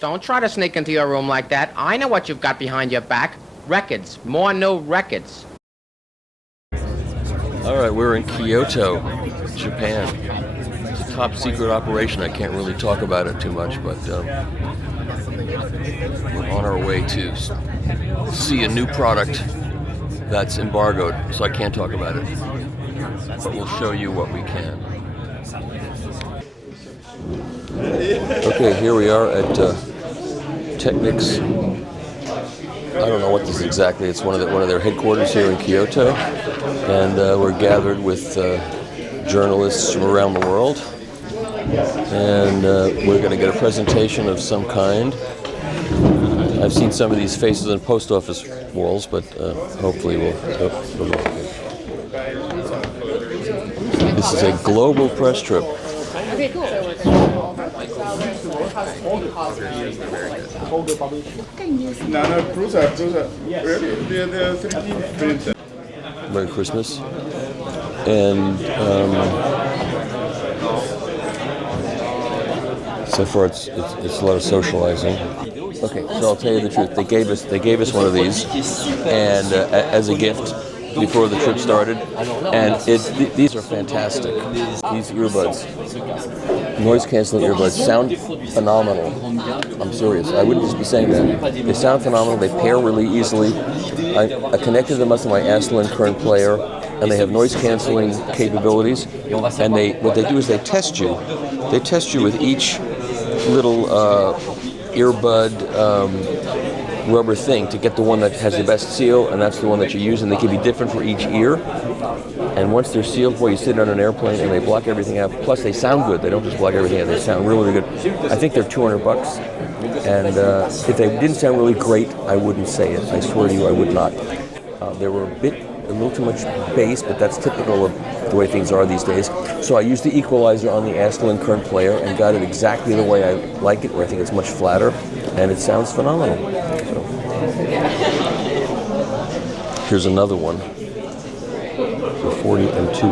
Don't try to sneak into your room like that. I know what you've got behind your back. Records. More new records. Alright, we're in Kyoto, Japan. It's a top secret operation. I can't really talk about it too much, but we're on our way to see a new product that's embargoed, so I can't talk about it. But we'll show you what we can. Okay, here we are at Technics. I don't know what this is exactly. It's one of their headquarters here in Kyoto, and we're gathered with journalists from around the world, and we're going to get a presentation of some kind. I've seen some of these faces on post office walls, but hopefully we'll. This is a global press trip. Okay, cool. Merry Christmas. And so far it's a lot of socializing. Okay, so I'll tell you the truth. They gave us one of these, and as a gift before the trip started, and these are fantastic. These earbuds, noise-canceling earbuds, sound phenomenal. I'm serious. I wouldn't just be saying that. They sound phenomenal. They pair really easily. I connected them up to my Aslan current player, and they have noise-canceling capabilities. And what they do is they test you. They test you with each little earbud rubber thing to get the one that has the best seal, and that's the one that you use, and they can be different for each ear. And once they're sealed, you sit on an airplane and they block everything out. Plus, they sound good. They don't just block everything out. They sound really, really good. I think they're $200. And if they didn't sound really great, I wouldn't say it. I swear to you, I would not. They were a little too much bass, but that's typical of the way things are these days. So I used the equalizer on the Aslan current player and got it exactly the way I like it, where I think it's much flatter, and it sounds phenomenal. So. Here's another one for 40 and 2.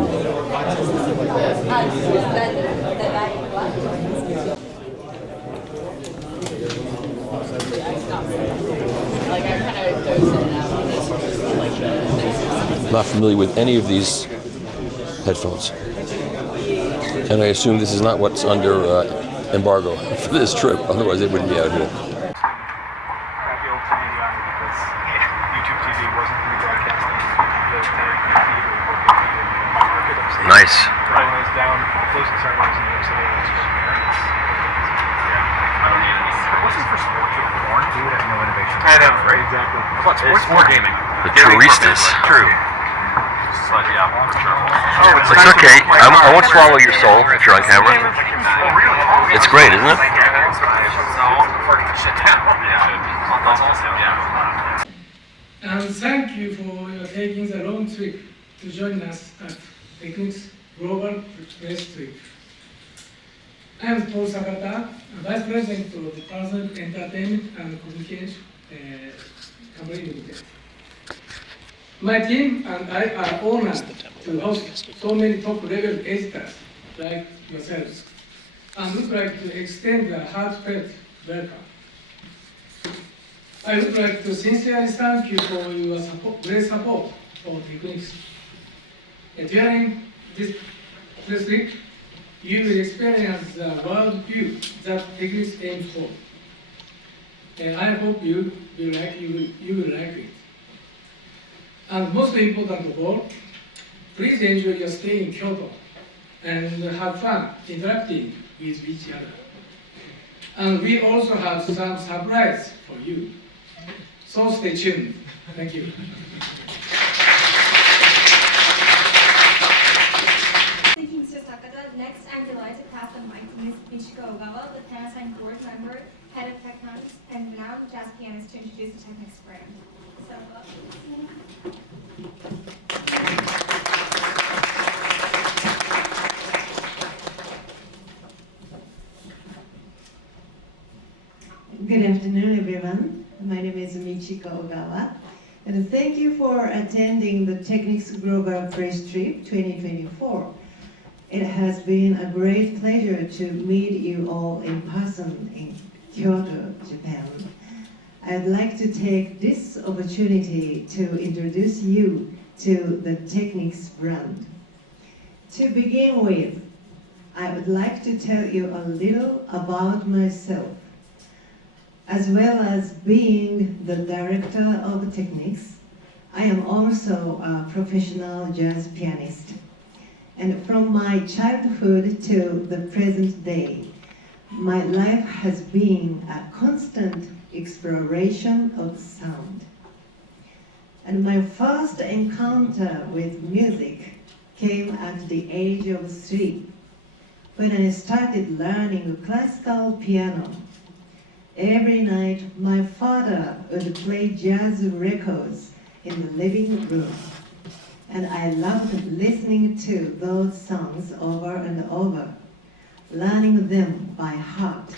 Not familiar with any of these headphones, and I assume this is not what's under embargo for this trip, otherwise it wouldn't be out here. Nice. I know, right? Exactly. It's more gaming. The touristas. True. But yeah, for sure. Oh, It's okay. I won't swallow your soul if you're on camera. Oh, really? It's great, isn't it? And thank you for taking the long trip to join us at Technics Global Press Trip. I am Paul Sakata, Vice President of the Department of Entertainment and Communication Company Limited. My team and I are honored to host so many top-level editors like yourselves, and would like to extend a heartfelt welcome. I would like to sincerely thank you for your great support for Technics. During this trip, you will experience the world view that Technics aims for. And I hope you will like it. And most important of all, please enjoy your stay in Kyoto and have fun interacting with each other. And we also have some surprise for you. So stay tuned. Thank you. Next, I'm delighted to pass the mic to Ms. Michiko Ogawa, the Panasonic board member, head of Technics, and renowned jazz pianist, to introduce the Technics brand. Good afternoon, everyone. My name is Michiko Ogawa, and thank you for attending the Technics Global Press Trip 2024. It has been a great pleasure to meet you all in person in Kyoto, Japan. I'd like to take this opportunity to introduce you to the Technics brand. To begin with, I would like to tell you a little about myself. As well as being the director of Technics, I am also a professional jazz pianist. And from my childhood to the present day, my life has been a constant exploration of sound. And my first encounter with music came at the age of 3, when I started learning classical piano. Every night, my father would play jazz records in the living room, and I loved listening to those songs over and over, learning them by heart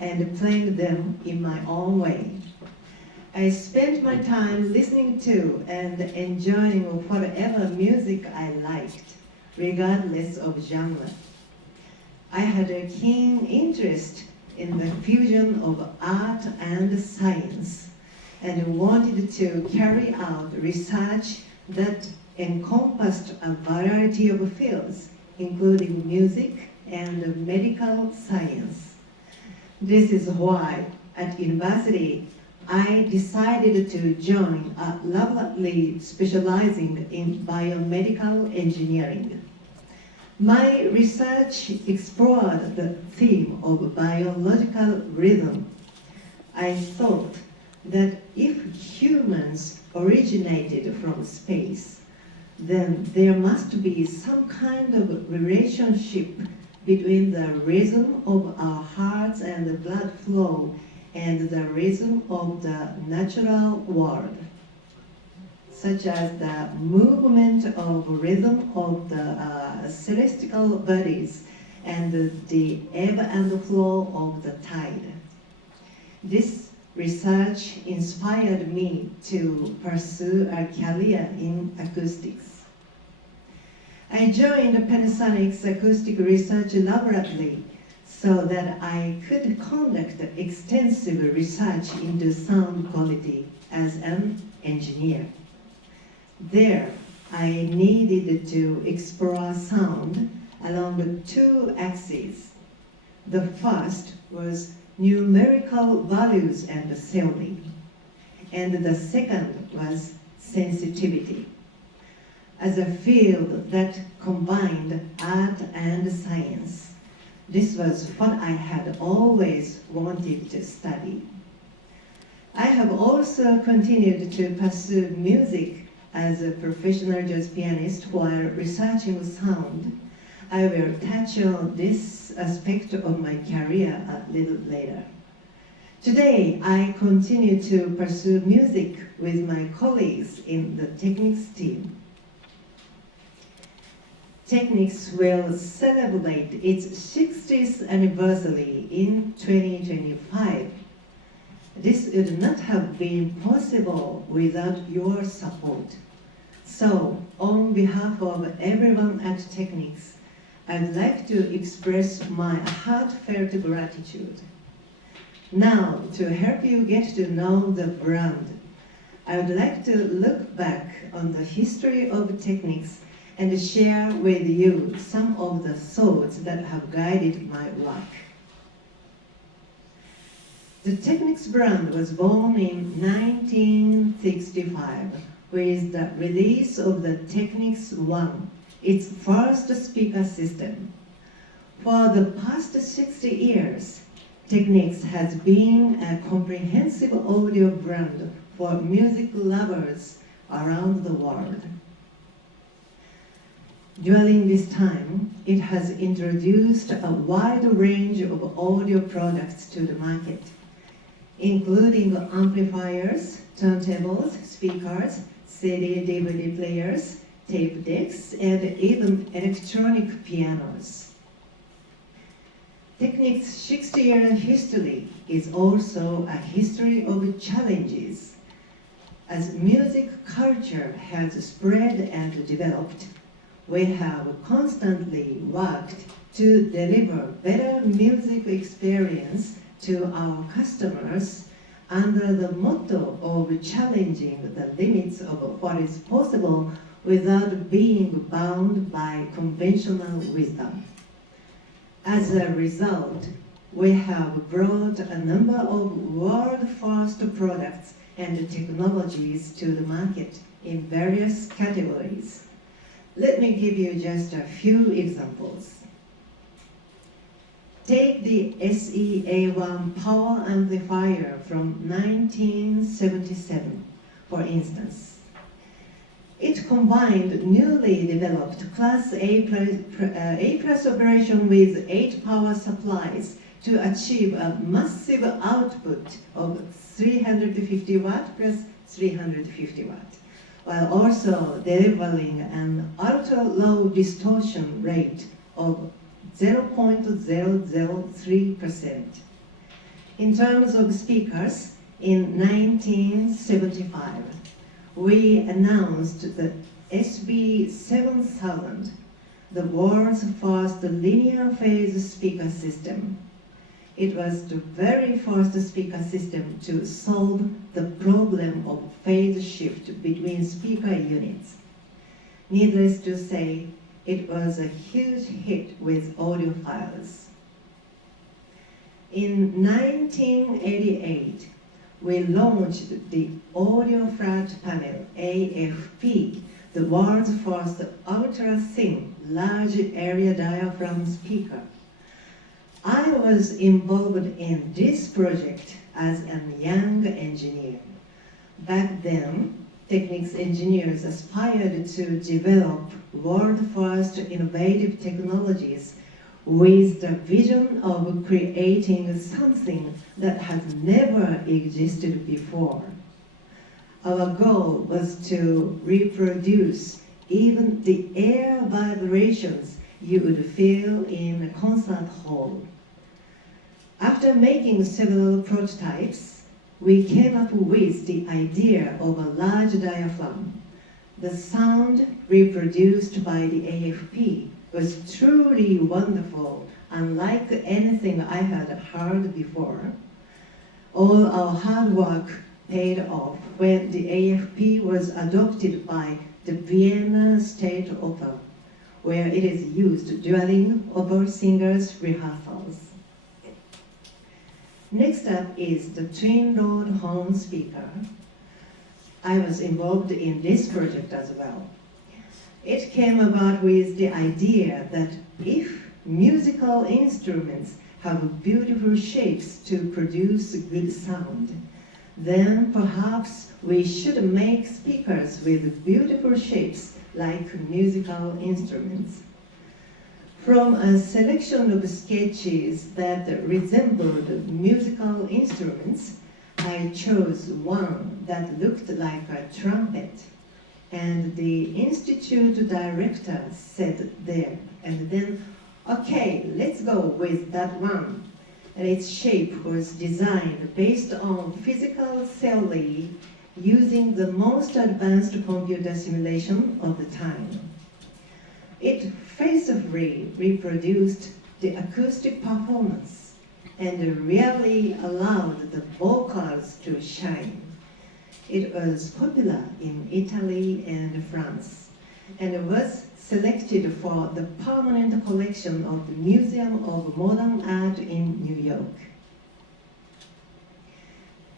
and playing them in my own way. I spent my time listening to and enjoying whatever music I liked, regardless of genre. I had a keen interest in the fusion of art and science, and wanted to carry out research that encompassed a variety of fields, including music and medical science. This is why, at university, I decided to join a laboratory specializing in biomedical engineering. My research explored the theme of biological rhythm. I thought that if humans originated from space, then there must be some kind of relationship between the rhythm of our hearts and the blood flow and the rhythm of the natural world, such as the movement of rhythm of the celestial bodies and the ebb and flow of the tide. This research inspired me to pursue a career in acoustics. I joined Panasonic's Acoustic Research Laboratory so that I could conduct extensive research into sound quality as an engineer. There, I needed to explore sound along 2 axes. The first was numerical values and theory, and the second was sensitivity. As a field that combined art and science, this was what I had always wanted to study. I have also continued to pursue music as a professional jazz pianist while researching sound. I will touch on this aspect of my career a little later. Today, I continue to pursue music with my colleagues in the Technics team. Technics will celebrate its 60th anniversary in 2025. This would not have been possible without your support. So, on behalf of everyone at Technics, I'd like to express my heartfelt gratitude. Now, to help you get to know the brand, I would like to look back on the history of Technics and share with you some of the thoughts that have guided my work. The Technics brand was born in 1965 with the release of the Technics One, its first speaker system. For the past 60 years, Technics has been a comprehensive audio brand for music lovers around the world. During this time, it has introduced a wide range of audio products to the market, including amplifiers, turntables, speakers, CD, DVD players, tape decks, and even electronic pianos. Technics' 60-year history is also a history of challenges. As music culture has spread and developed, we have constantly worked to deliver better music experience to our customers under the motto of challenging the limits of what is possible without being bound by conventional wisdom. As a result, we have brought a number of world-first products and technologies to the market in various categories. Let me give you just a few examples. Take the SEA1 power amplifier from 1977, for instance. It combined newly developed Class A+ operation with 8 power supplies to achieve a massive output of 350 watt plus 350 watt, while also delivering an ultra-low distortion rate of 0.003%. In terms of speakers, in 1975, we announced the SB7000, the world's first linear phase speaker system. It was the very first speaker system to solve the problem of phase shift between speaker units. Needless to say, it was a huge hit with audiophiles. In 1988, we launched the Audio Flat Panel, AFP, the world's first ultra-thin, large area diaphragm speaker. I was involved in this project as a young engineer. Back then, Technics engineers aspired to develop world-first innovative technologies with the vision of creating something that had never existed before. Our goal was to reproduce even the air vibrations you would feel in a concert hall. After making several prototypes, we came up with the idea of a large diaphragm. The sound reproduced by the AFP was truly wonderful, unlike anything I had heard before. All our hard work paid off when the AFP was adopted by the Vienna State Opera, where it is used during opera singers' rehearsals. Next up is the twin-load home speaker. I was involved in this project as well. It came about with the idea that if musical instruments have beautiful shapes to produce good sound, then perhaps we should make speakers with beautiful shapes like musical instruments. From a selection of sketches that resembled musical instruments, I chose one that looked like a trumpet. And the institute director said there and then, okay, let's go with that one. And its shape was designed based on physical theory using the most advanced computer simulation of the time. It faithfully reproduced the acoustic performance and really allowed the vocals to shine. It was popular in Italy and France, and was selected for the permanent collection of the Museum of Modern Art in New York.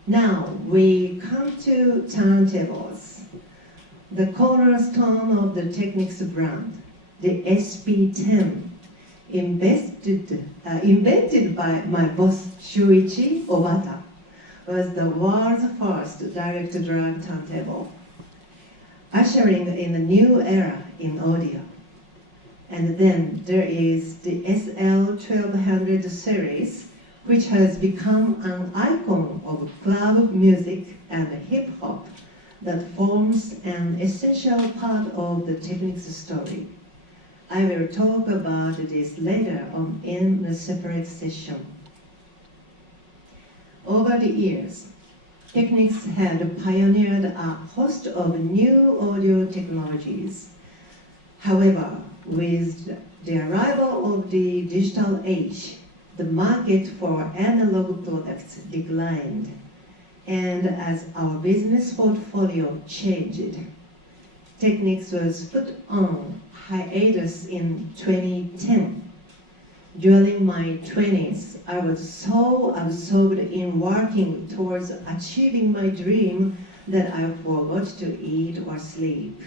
Now we come to turntables, the cornerstone of the Technics brand. The SP10, invented by my boss Shuichi Obata, was the world's first direct drag turntable, ushering in a new era in audio. And then there is the SL1200 series, which has become an icon of club music and hip-hop that forms an essential part of the Technics story. I will talk about this later on in a separate session. Over the years, Technics had pioneered a host of new audio technologies. However, with the arrival of the digital age, the market for analog products declined, and as our business portfolio changed, Technics was put on hiatus in 2010. During my 20s, I was so absorbed in working towards achieving my dream that I forgot to eat or sleep,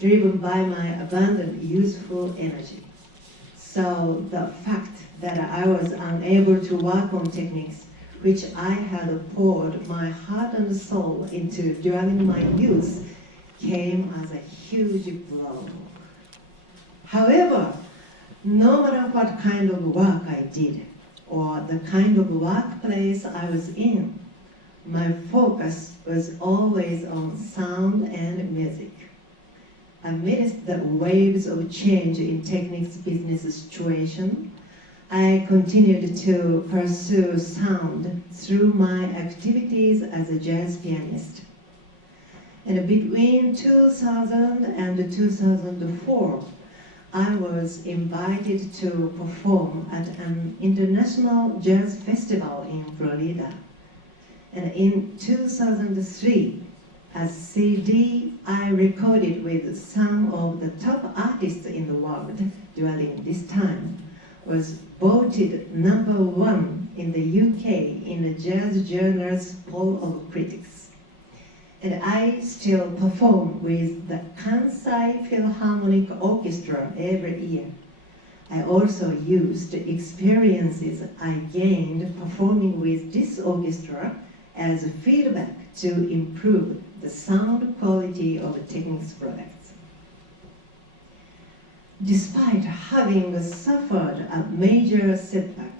driven by my abundant youthful energy. So the fact that I was unable to work on Technics, which I had poured my heart and soul into during my youth, came as a huge blow. However, no matter what kind of work I did, or the kind of workplace I was in, my focus was always on sound and music. Amidst the waves of change in Technics business situation, I continued to pursue sound through my activities as a jazz pianist. And between 2000 and 2004, I was invited to perform at an international jazz festival in Florida. And in 2003, a CD I recorded with some of the top artists in the world during this time was voted #1 in the UK in the Jazz Journal's poll of critics. And I still perform with the Kansai Philharmonic Orchestra every year. I also used the experiences I gained performing with this orchestra as feedback to improve the sound quality of Technics products. Despite having suffered a major setback,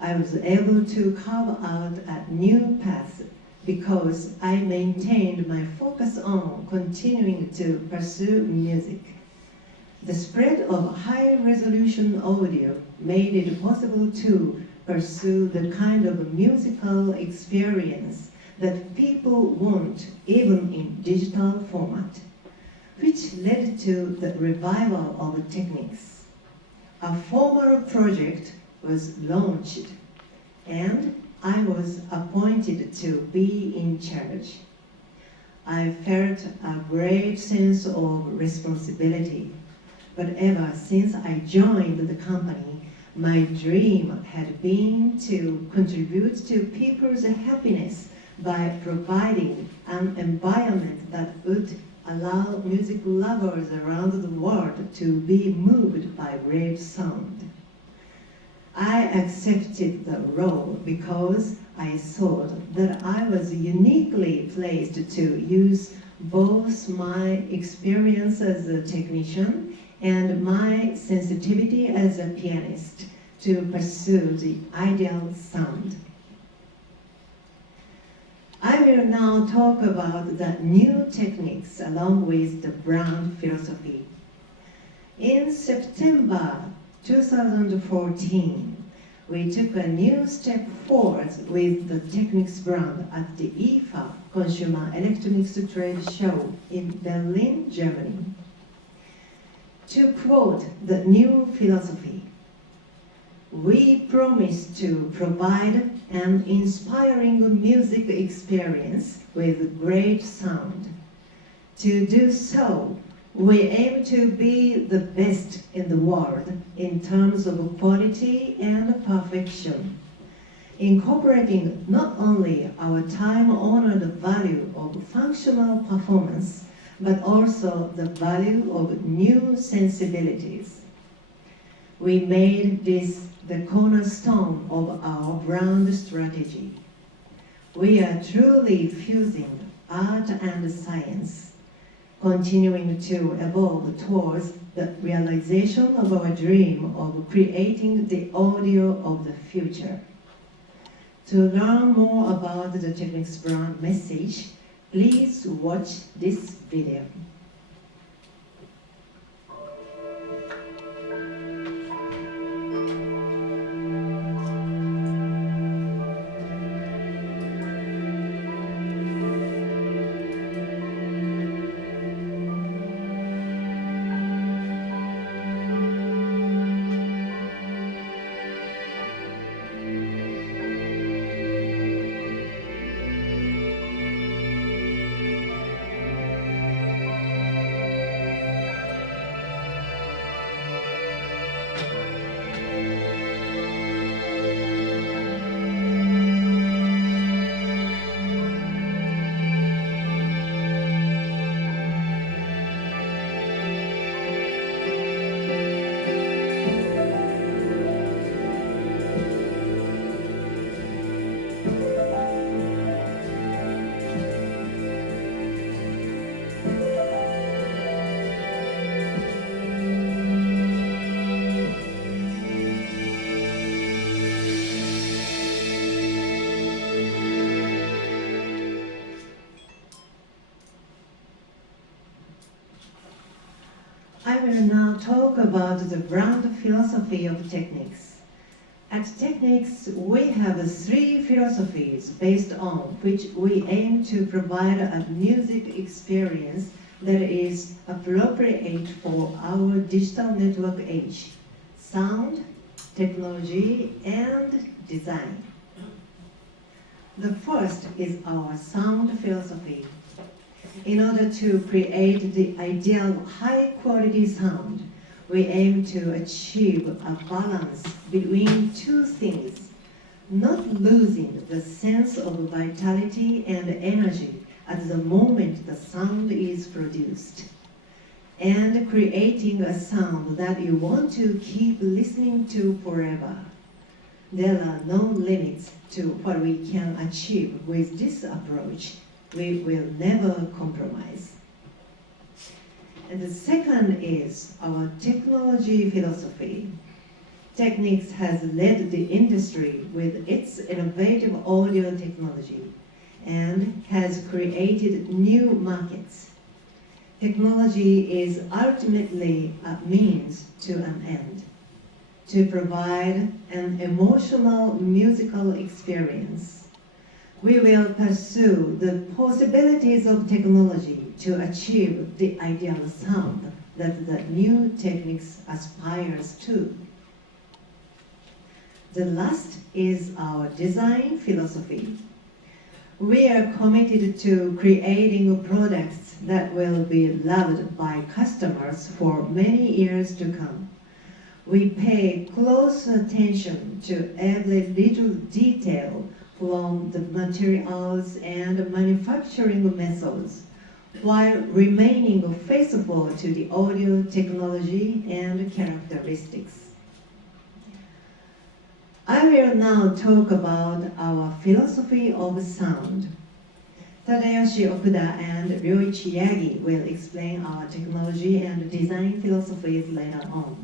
I was able to carve out a new path because I maintained my focus on continuing to pursue music. The spread of high-resolution audio made it possible to pursue the kind of musical experience that people want even in digital format, which led to the revival of Technics. A formal project was launched, and I was appointed to be in charge. I felt a great sense of responsibility, but ever since I joined the company, my dream had been to contribute to people's happiness by providing an environment that would allow music lovers around the world to be moved by great sound. I accepted the role because I thought that I was uniquely placed to use both my experience as a technician and my sensitivity as a pianist to pursue the ideal sound. I will now talk about the new Technics along with the brand philosophy. In September 2014, we took a new step forward with the Technics brand at the IFA Consumer Electronics Trade Show in Berlin, Germany. To quote the new philosophy, we promise to provide an inspiring music experience with great sound. To do so, we aim to be the best in the world in terms of quality and perfection, incorporating not only our time-honored value of functional performance, but also the value of new sensibilities. We made this the cornerstone of our brand strategy. We are truly fusing art and science, continuing to evolve towards the realization of our dream of creating the audio of the future. To learn more about the Technics brand message, please watch this video. I will now talk about the brand philosophy of Technics. At Technics, we have 3 philosophies based on which we aim to provide a music experience that is appropriate for our digital network age: sound, technology, and design. The first is our sound philosophy. In order to create the ideal high-quality sound, we aim to achieve a balance between 2 things: not losing the sense of vitality and energy at the moment the sound is produced, and creating a sound that you want to keep listening to forever. There are no limits to what we can achieve with this approach. We will never compromise. And the second is our technology philosophy. Technics has led the industry with its innovative audio technology and has created new markets. Technology is ultimately a means to an end, to provide an emotional musical experience. We will pursue the possibilities of technology to achieve the ideal sound that the new Technics aspires to. The last is our design philosophy. We are committed to creating products that will be loved by customers for many years to come. We pay close attention to every little detail from the materials and manufacturing methods, while remaining faithful to the audio technology and characteristics. I will now talk about our philosophy of sound. Tadayoshi Okuda and Ryoichi Yagi will explain our technology and design philosophies later on.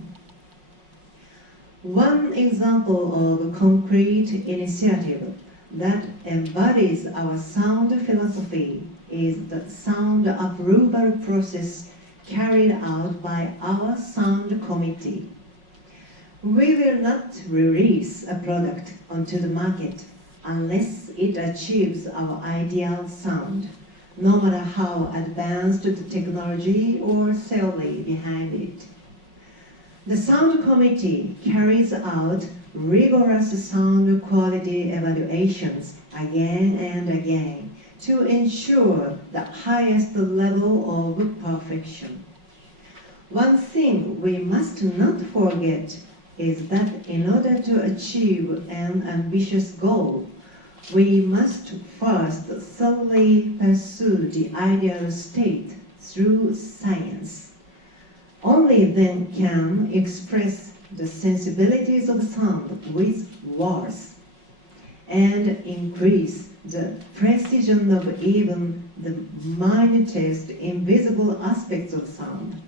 One example of a concrete initiative that embodies our sound philosophy is the sound approval process carried out by our sound committee. We will not release a product onto the market unless it achieves our ideal sound, no matter how advanced the technology or theory behind it. The sound committee carries out rigorous sound quality evaluations again and again to ensure the highest level of perfection. One thing we must not forget is that in order to achieve an ambitious goal, we must first thoroughly pursue the ideal state through science. Only then can express the sensibilities of sound with words and increase the precision of even the minutest invisible aspects of sound.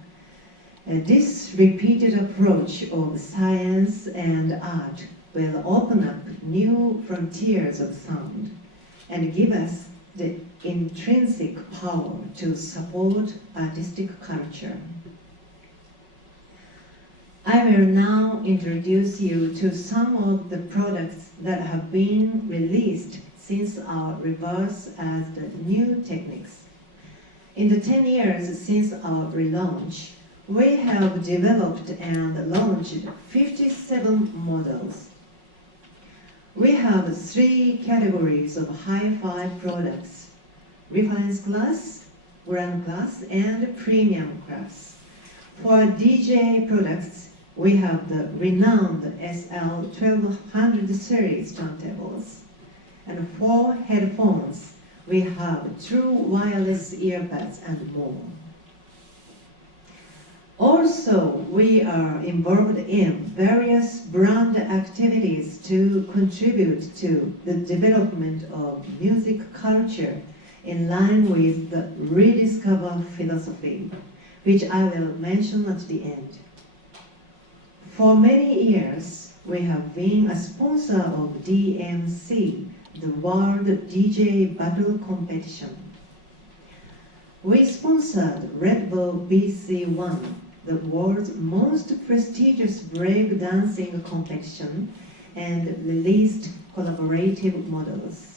This repeated approach of science and art will open up new frontiers of sound and give us the intrinsic power to support artistic culture. I will now introduce you to some of the products that have been released since our rebirth as the new Technics. In the 10 years since our relaunch, we have developed and launched 57 models. We have 3 categories of hi-fi products: reference class, grand class, and premium class. For DJ products, we have the renowned SL1200 series turntables. And for headphones, we have true wireless earbuds and more. Also, we are involved in various brand activities to contribute to the development of music culture in line with the rediscover philosophy, which I will mention at the end. For many years, we have been a sponsor of DMC, the World DJ Battle Competition. We sponsored Red Bull BC1, the world's most prestigious break dancing competition and released collaborative models.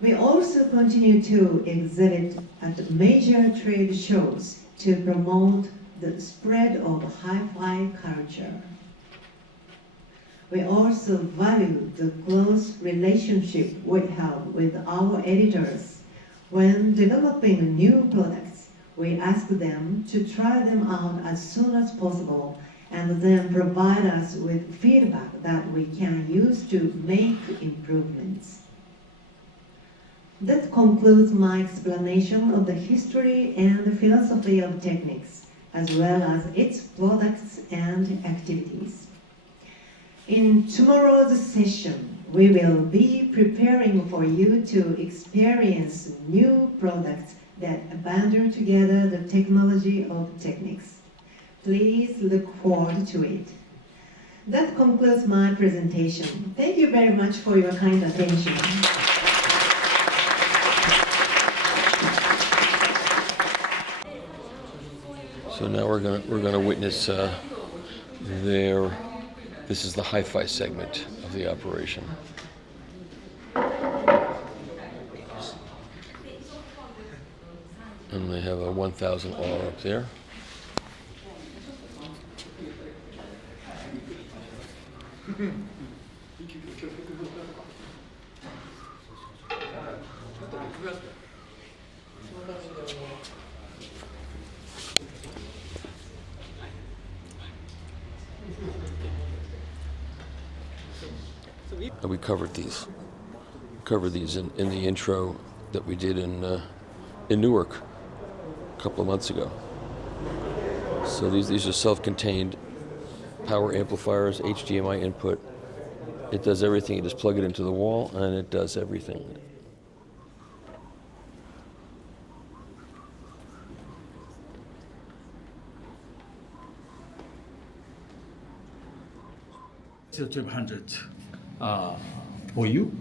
We also continue to exhibit at major trade shows to promote the spread of hi-fi culture. We also value the close relationship we have with our editors. When developing new products, we ask them to try them out as soon as possible and then provide us with feedback that we can use to make improvements. That concludes my explanation of the history and the philosophy of Technics, as well as its products and activities. In tomorrow's session, we will be preparing for you to experience new products that bundle together the technology of Technics. Please look forward to it. That concludes my presentation. Thank you very much for your kind attention. So now we're gonna witness this is the hi-fi segment of the operation. And they have a 1000 R up there. We covered these in the intro that we did in Newark a couple of months ago. So these are self-contained power amplifiers, HDMI input. It does everything. You just plug it into the wall and it does everything. EAH-AZ100 for you.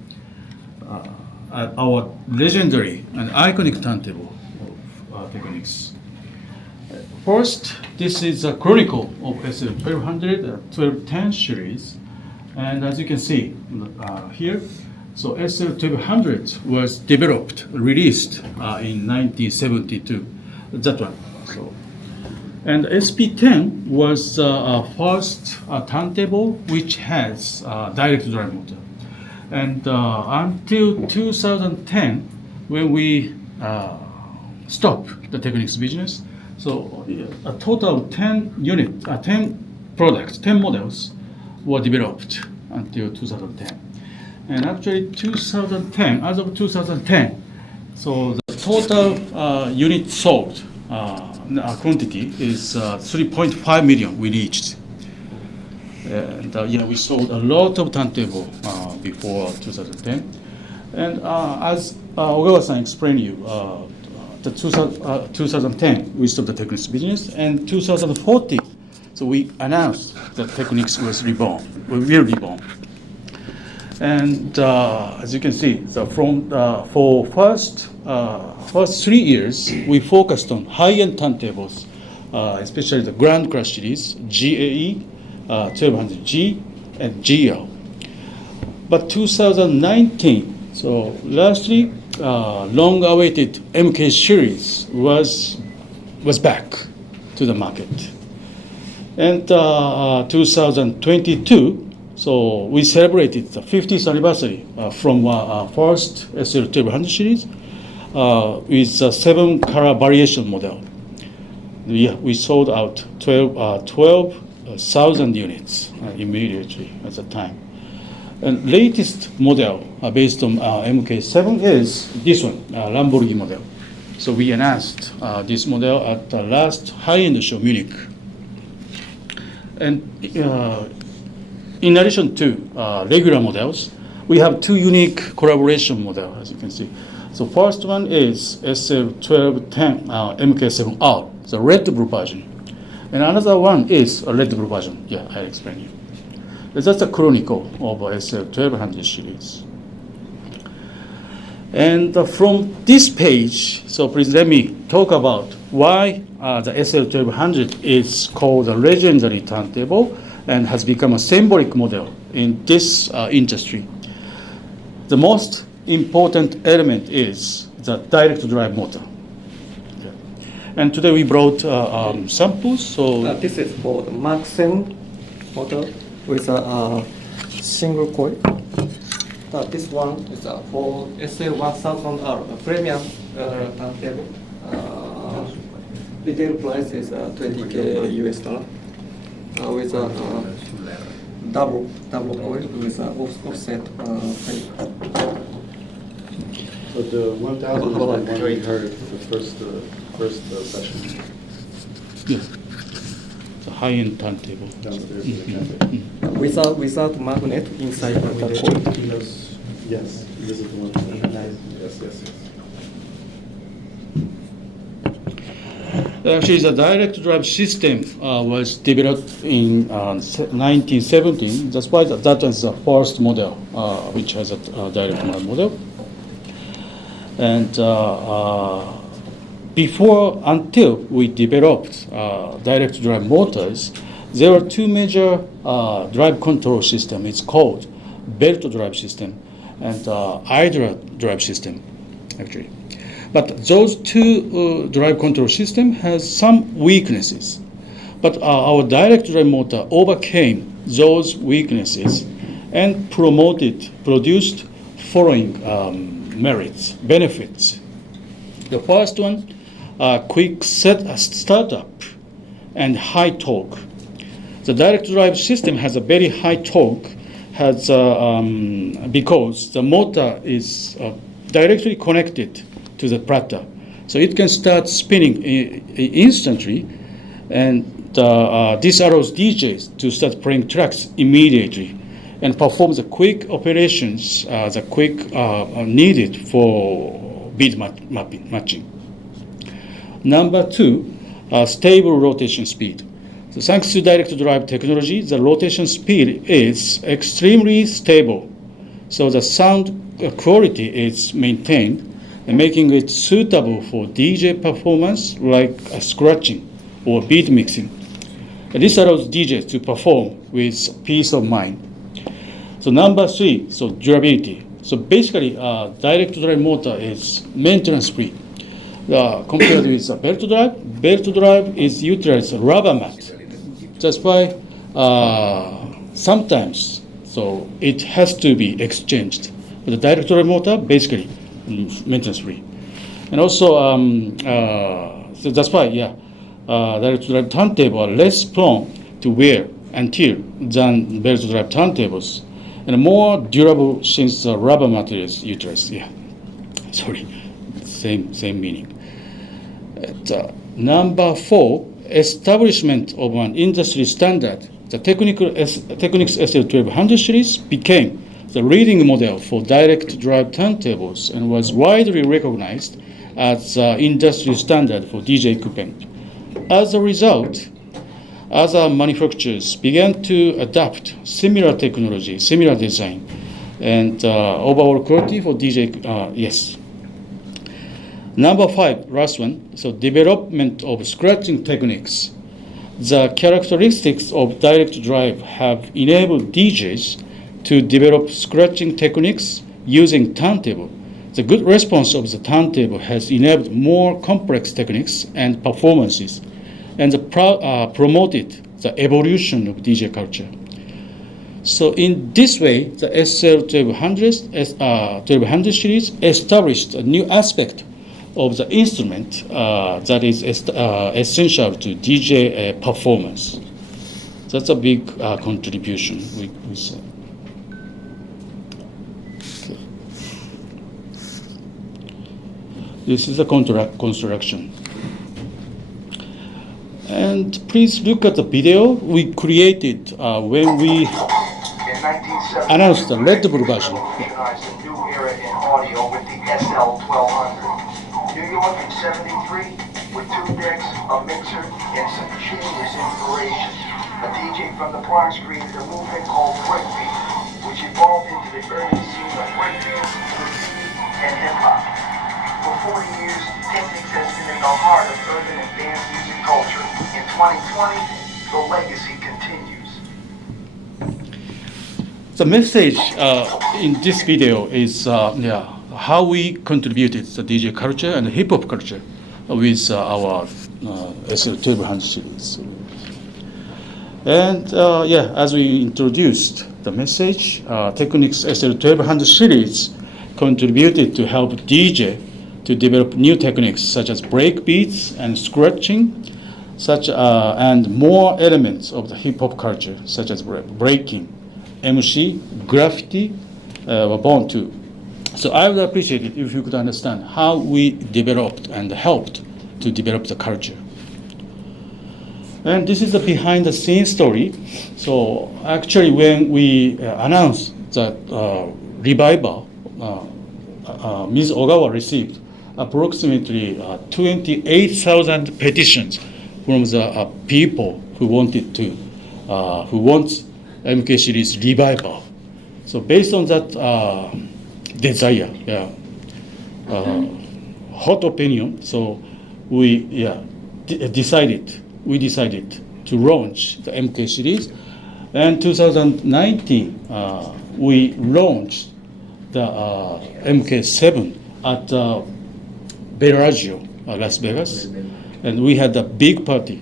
Our legendary and iconic turntable of Technics. First, this is a chronicle of EAH-1200 1210 series, and as you can see here, so EAH-1200 was developed, released in 1972. That one. So, and SP10 was our first turntable which has direct drive motor. And until 2010, when we stopped the Technics business, so a total of 10 products, 10 models were developed until 2010. And actually 2010, as of 2010, so the total units sold quantity is 3.5 million we reached. And we sold a lot of turntable before 2010. And as Ogawa-san explained to you, the 2010 we stopped the Technics business, and 2014, so we announced that Technics was reborn, will reborn. And as you can see, so from for first 3 years, we focused on high-end turntables, especially the Grand Class series, GAE, 1200G, and GL. But 2019, so lastly, long-awaited MK series was back to the market. And 2022, so we celebrated the 50th anniversary from our first SL1200 series with a 7-color variation model. We sold out 12,000 units immediately at the time. And latest model based on MK7 is this one, Lamborghini model. So we announced this model at the last high-end show, Munich. And in addition to regular models, we have 2 unique collaboration models, as you can see. So first one is SL1210 MK7R, the red blue version. And another one is a red blue version. Yeah, I'll explain you. That's a chronicle of SL1200 series. And from this page, so please let me talk about why the SL1200 is called a legendary turntable and has become a symbolic model in this industry. The most important element is the direct drive motor. And today we brought samples. So this is for the Mark 7 motor with a single coil. This one is for SL1000R, a premium turntable. Retail price is $20K US dollar with a double coil with an offset plate. So the 1000 is the one we heard the first session. yeah, the high-end turntable. Downstairs in the cafe. Without magnet inside the coil. Yes, this is the one. Yes. Actually, the direct drive system was developed in 1917. That's why that was the first model, which has a direct drive model. And until we developed direct drive motors, there were two major drive control systems. It's called belt drive system and idler drive system, actually. But those two drive control system has some weaknesses. But our direct drive motor overcame those weaknesses and produced following benefits. The first one, quick startup and high torque. The direct drive system has a very high torque because the motor is directly connected to the platter. So it can start spinning instantly, and this allows DJs to start playing tracks immediately and perform the quick operations, needed for beat matching. Number two, stable rotation speed. So thanks to direct drive technology, the rotation speed is extremely stable. So the sound quality is maintained, and making it suitable for DJ performance like scratching or beat mixing. And this allows DJs to perform with peace of mind. So number three, so durability. So basically, direct drive motor is maintenance free. Compared with a belt drive is utilized rubber mat. That's why sometimes so it has to be exchanged. But the direct drive motor basically maintenance free, and also so that's why direct drive turntable are less prone to wear and tear than belt drive turntables, and more durable since the rubber materials utilized. Same meaning. Number four, establishment of an industry standard. The Technics SL1200 series became the leading model for direct drive turntables and was widely recognized as the industry standard for DJ equipment. As a result, other manufacturers began to adopt similar technology, similar design, and overall quality for DJ. Number five, last one, so development of scratching techniques. The characteristics of direct drive have enabled DJs to develop scratching techniques using turntable. The good response of the turntable has enabled more complex techniques and performances, and promoted the evolution of DJ culture. So in this way, the SL1200 series established a new aspect of the instrument that is essential to DJ performance. That's a big contribution, we say. This is a construction. And please look at the video we created when we announced the Red Bull version. Revolutionized a new era in audio with the SL1200. New York in '73 with 2 decks, a mixer, and some genius inspiration. A DJ from the Bronx created a movement called breakbeat, which evolved into the urban scene of breakbeat, graffiti, and hip hop. 40 years, Technics has been in the heart of urban and dance music culture. In 2020, the legacy continues. The message in this video is how we contributed the DJ culture and hip hop culture with our SL1200 series. And as we introduced the message, Technics SL1200 series contributed to help DJ to develop new techniques such as break beats and scratching, and more elements of the hip hop culture such as breaking, MC, graffiti were born too. So I would appreciate it if you could understand how we developed and helped to develop the culture. And this is the behind the scenes story. So actually when we announced that revival, Ms. Ogawa received approximately 28,000 petitions from the people who wanted to, who wants MK series revival. So based on that desire, hot opinion, so we decided to launch the MK series. And 2019, we launched the MK7 at Bellagio, Las Vegas, and we had a big party.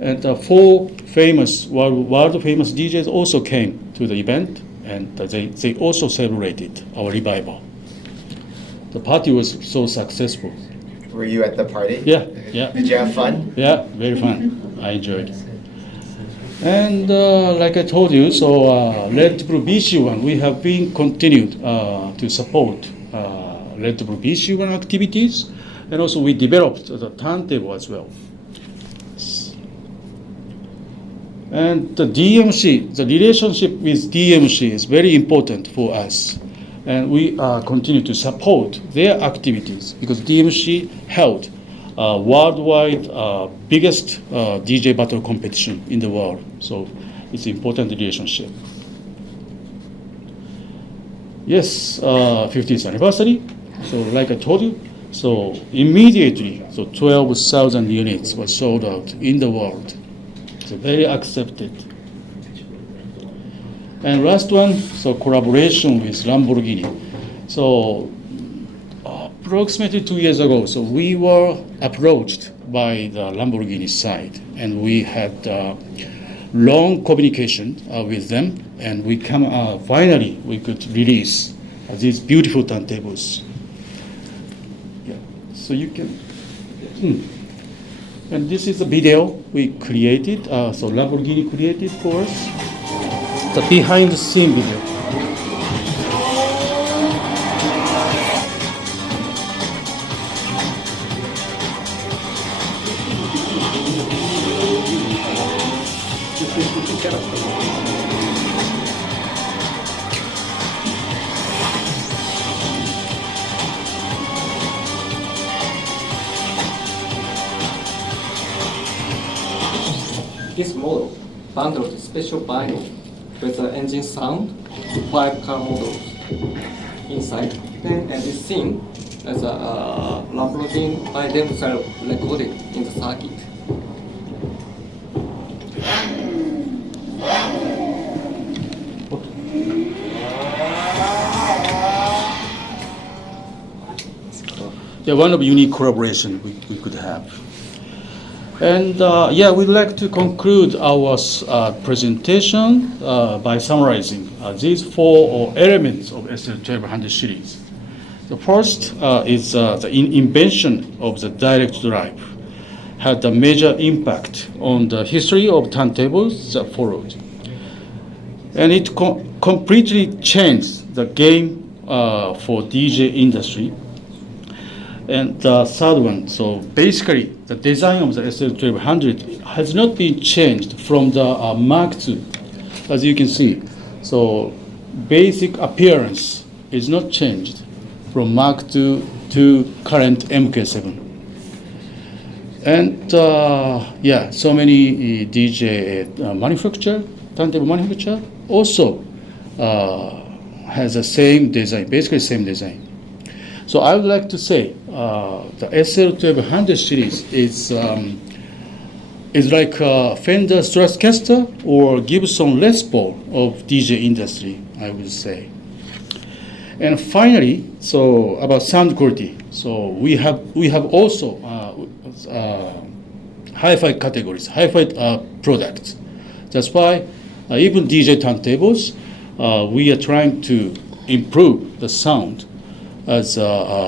And 4 famous, world famous DJs also came to the event, and they also celebrated our revival. The party was so successful. Were you at the party? Yeah. Did you have fun? Yeah, very fun. I enjoyed it. And like I told you, so Red Blue BC1, we have been continued to support Red Blue BC1 activities, and also we developed the turntable as well. And the DMC, the relationship with DMC is very important for us. And we continue to support their activities because DMC held worldwide biggest DJ battle competition in the world. So it's an important relationship. Yes, 50th anniversary. So like I told you, so immediately, so 12,000 units were sold out in the world. So very accepted. And last one, so collaboration with Lamborghini. So approximately 2 years ago, so we were approached by the Lamborghini side, and we had long communication with them, and we finally we could release these beautiful turntables. Yeah, so you can. And this is a video we created. So Lamborghini created for us. The behind the scene video. This model bundled special vinyl with the engine sound, 5 car models inside. Then this scene as a Lamborghini by themselves recorded in the circuit. Yeah, one of unique collaboration we could have. And we'd like to conclude our presentation by summarizing these 4 elements of SL1200 series. The first is the invention of the direct drive had a major impact on the history of turntables that followed. And it completely changed the game for DJ industry. And the third one, so basically the design of the SL1200 has not been changed from the Mark II, as you can see. So basic appearance is not changed from Mark II to current MK7. And so many DJ manufacturer, turntable manufacturer also has the same design, basically same design. So I would like to say the SL1200 series is like Fender Stratocaster or Gibson Les Paul of DJ industry, I would say. And finally, so about sound quality. So we have also hi-fi categories, hi-fi products. That's why even DJ turntables, we are trying to improve the sound as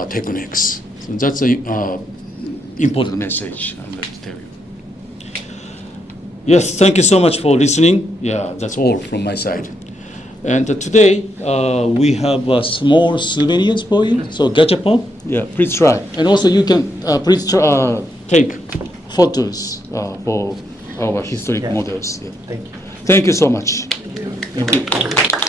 Technics. So that's an important message I'd like to tell you. Yes, thank you so much for listening. Yeah, that's all from my side. And today we have small souvenirs for you. So gachapon, yeah, please try. And also you can please take photos for our historic models. Yeah. Thank you. Thank you so much. Thank you.